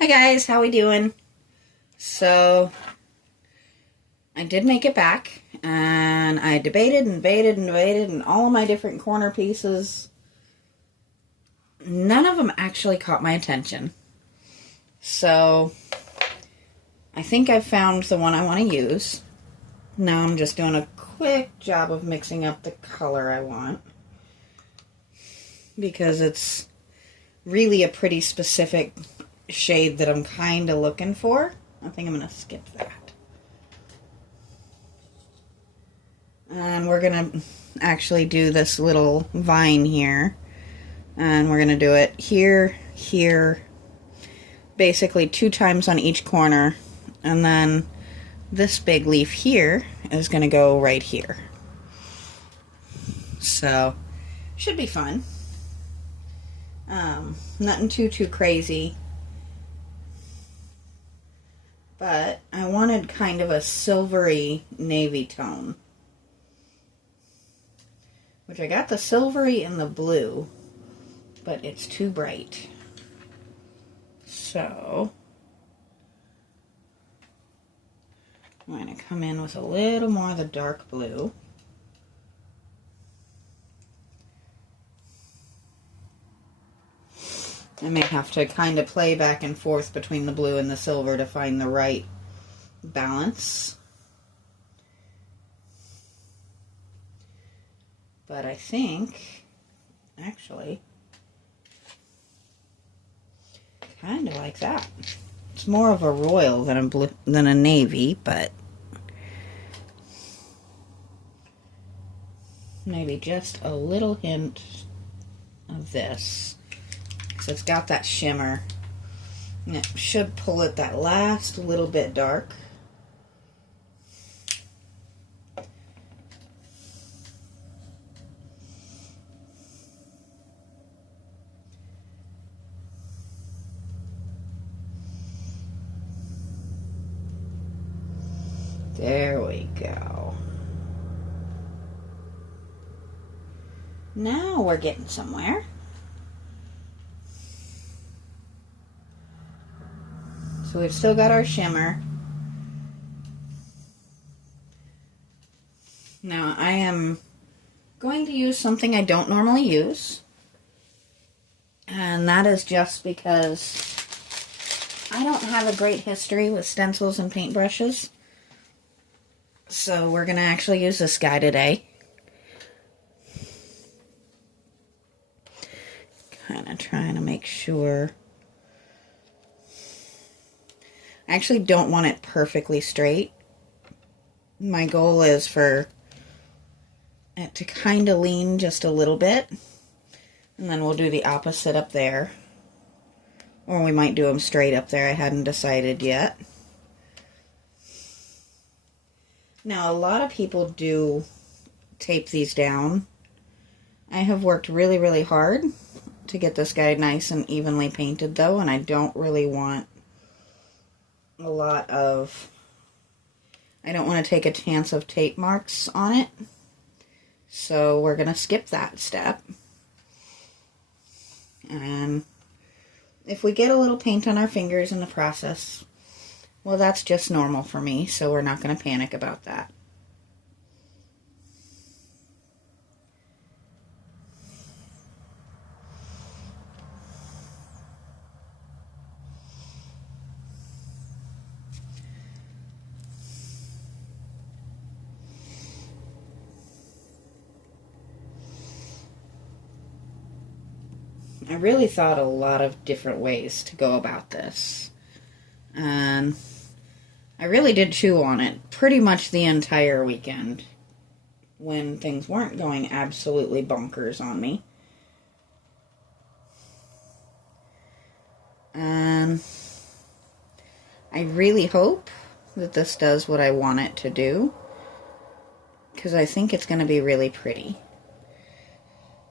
Hi guys, how we doing? So, I did make it back, and I debated and all of my different corner pieces, none of them actually caught my attention. So, I think I've found the one I want to use. Now I'm just doing a quick job of mixing up the color I want, because it's really a pretty specific shade that I'm kind of looking for. I think I'm going to skip that. And we're going to actually do this little vine here. And we're going to do it here, here, basically 2 times on each corner. And then this big leaf here is going to go right here. So, should be fun. Nothing too crazy. But I wanted kind of a silvery navy tone. Which I got the silvery and the blue, but it's too bright. So, I'm going to come in with a little more of the dark blue. I may have to kind of play back and forth between the blue and the silver to find the right balance. But I think, actually, kind of like that. It's more of a royal than a blue, than a navy, but maybe just a little hint of this. So it's got that shimmer, and it should pull it that last little bit dark. There we go. Now we're getting somewhere. So we've still got our shimmer. Now I am going to use something I don't normally use. And that is just because I don't have a great history with stencils and paintbrushes. So we're going to actually use this guy today. Kind of trying to make sure. I actually don't want it perfectly straight. My goal is for it to kind of lean just a little bit. And then we'll do the opposite up there. Or we might do them straight up there. I hadn't decided yet. Now, a lot of people do tape these down. I have worked really hard to get this guy nice and evenly painted, though, and I don't really want a lot of... I don't want to take a chance of tape marks on it. So we're going to skip that step. And if we get a little paint on our fingers in the process, well, that's just normal for me, so we're not going to panic about that. I really thought a lot of different ways to go about this. And I really did chew on it pretty much the entire weekend when things weren't going absolutely bonkers on me. And I really hope that this does what I want it to do, because I think it's going to be really pretty.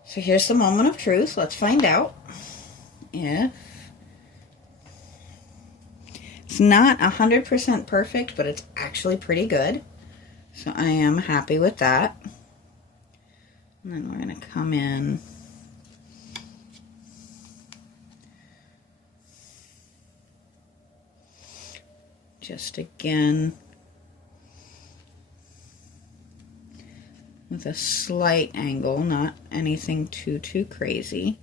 So here's the moment of truth. Let's find out if it's not 100% perfect, but it's actually pretty good. So I am happy with that. And then we're going to come in Just again, with a slight angle, not anything too crazy.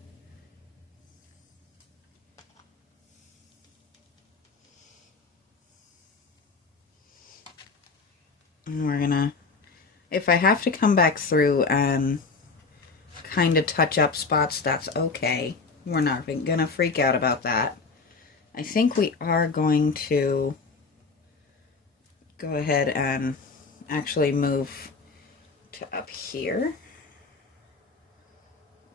And we're gonna, if I have to come back through and kind of touch up spots, that's okay. We're not gonna freak out about that. I think we are going to go ahead and actually move to up here,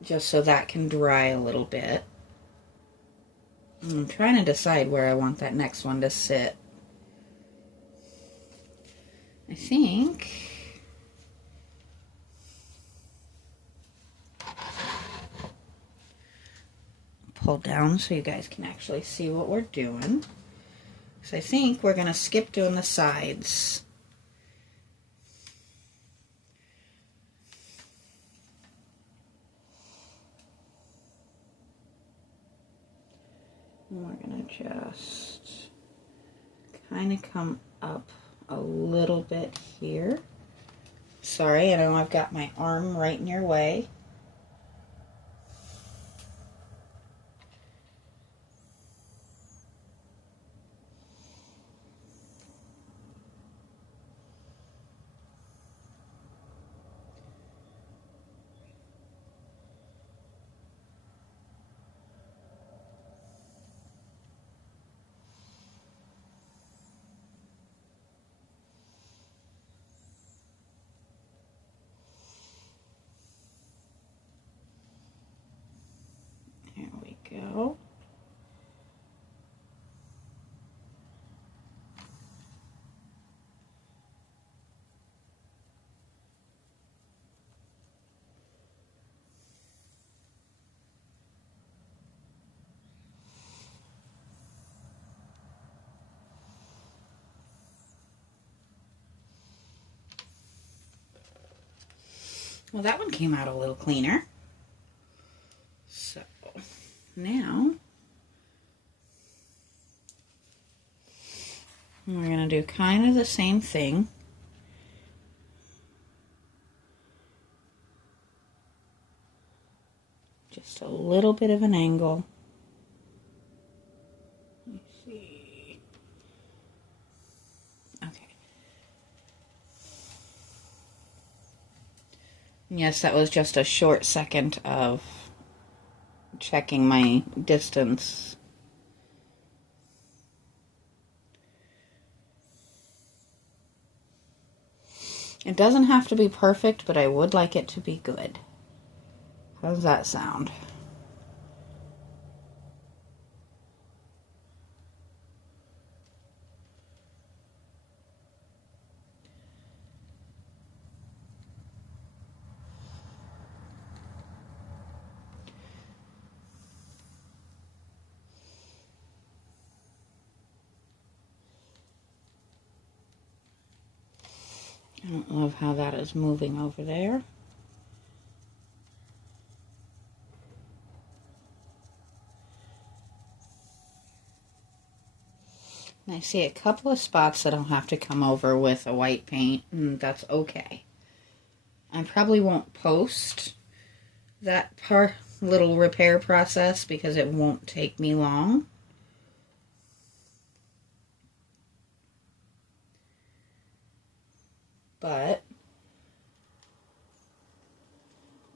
just so that can dry a little bit. I'm trying to decide where I want that next one to sit. I think pull down so you guys can actually see what we're doing. So I think we're going to skip doing the sides. And we're going to just kind of come up a little bit here. Sorry, I know I've got my arm right in your way. There we go. Well, that one came out a little cleaner. So now we're going to do kind of the same thing. Just a little bit of an angle. Let's see. Okay. Yes, that was just a short second of checking my distance. It doesn't have to be perfect, but I would like it to be good. How does that sound? I don't love how that is moving over there. And I see a couple of spots that I'll have to come over with a white paint, and that's okay. I probably won't post that little repair process because it won't take me long. But,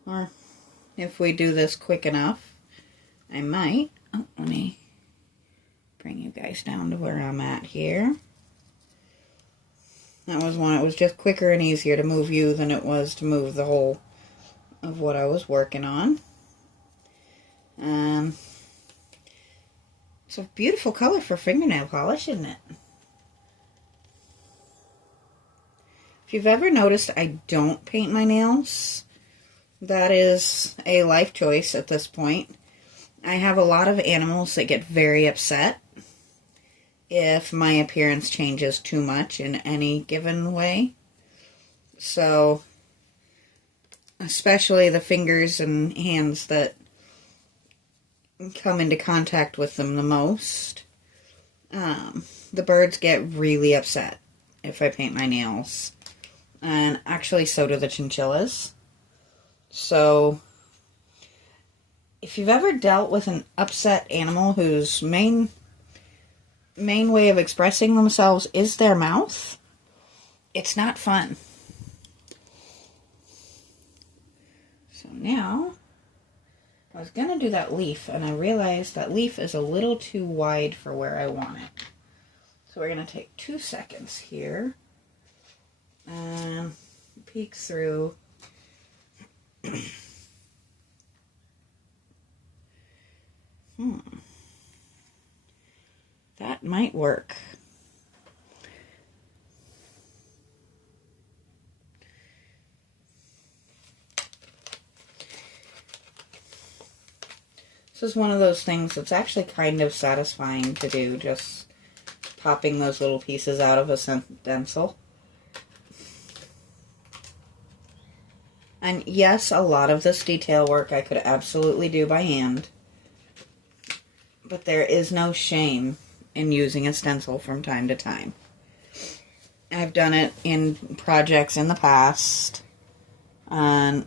or if we do this quick enough, I might. Oh, let me bring you guys down to where I'm at here. That was one. It was just quicker and easier to move you than it was to move the whole of what I was working on. It's a beautiful color for fingernail polish, isn't it? If you've ever noticed I don't paint my nails, that is a life choice at this point. I have a lot of animals that get very upset if my appearance changes too much in any given way. So, especially the fingers and hands that come into contact with them the most. the birds get really upset if I paint my nails. And actually, so do the chinchillas. So, if you've ever dealt with an upset animal whose main way of expressing themselves is their mouth, it's not fun. So now, I was going to do that leaf, and I realized that leaf is a little too wide for where I want it. So we're going to take 2 seconds here and peek through. That might work. This is one of those things that's actually kind of satisfying to do, just popping those little pieces out of a stencil. And yes, a lot of this detail work I could absolutely do by hand, but there is no shame in using a stencil from time to time. I've done it in projects in the past, and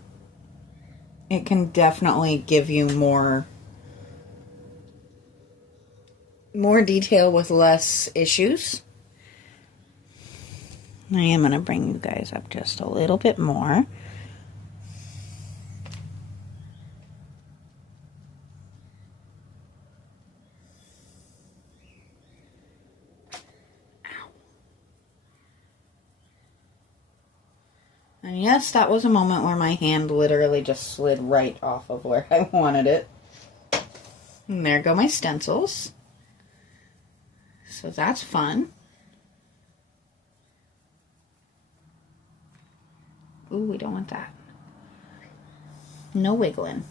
it can definitely give you more detail with less issues. I am going to bring you guys up just a little bit more. And yes, that was a moment where my hand literally just slid right off of where I wanted it. And there go my stencils. So that's fun. Ooh, we don't want that. No wiggling.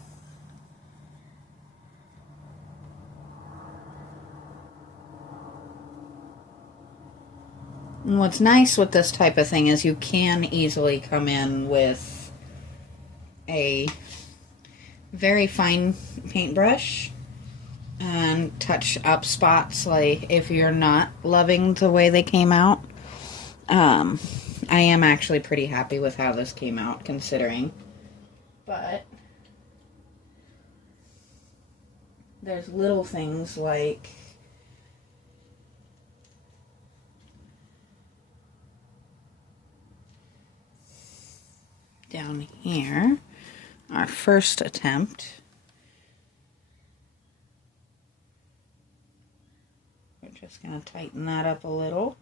And what's nice with this type of thing is you can easily come in with a very fine paintbrush and touch up spots, like if you're not loving the way they came out. I am actually pretty happy with how this came out, considering. But there's little things like down here, our first attempt. We're just going to tighten that up a little.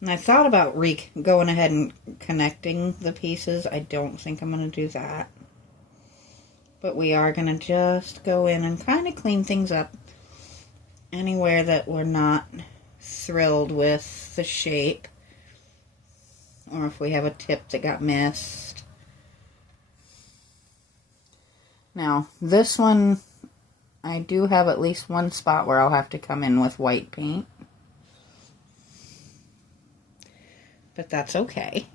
And I thought about going ahead and connecting the pieces. I don't think I'm going to do that. But we are going to just go in and kind of clean things up anywhere that we're not thrilled with the shape, or if we have a tip that got missed. Now, this one, I do have at least one spot where I'll have to come in with white paint. But that's okay.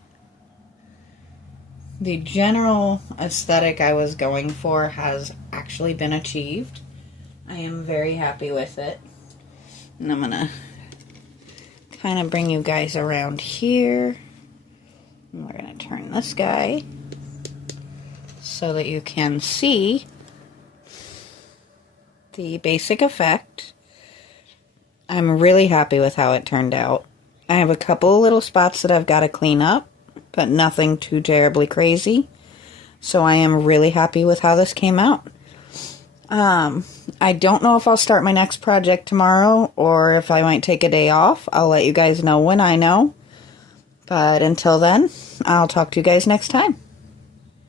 The general aesthetic I was going for has actually been achieved. I am very happy with it. And I'm going to kind of bring you guys around here. And we're going to turn this guy so that you can see the basic effect. I'm really happy with how it turned out. I have a couple of little spots that I've got to clean up, but nothing too terribly crazy. So I am really happy with how this came out. I don't know if I'll start my next project tomorrow or if I might take a day off. I'll let you guys know when I know. But until then, I'll talk to you guys next time.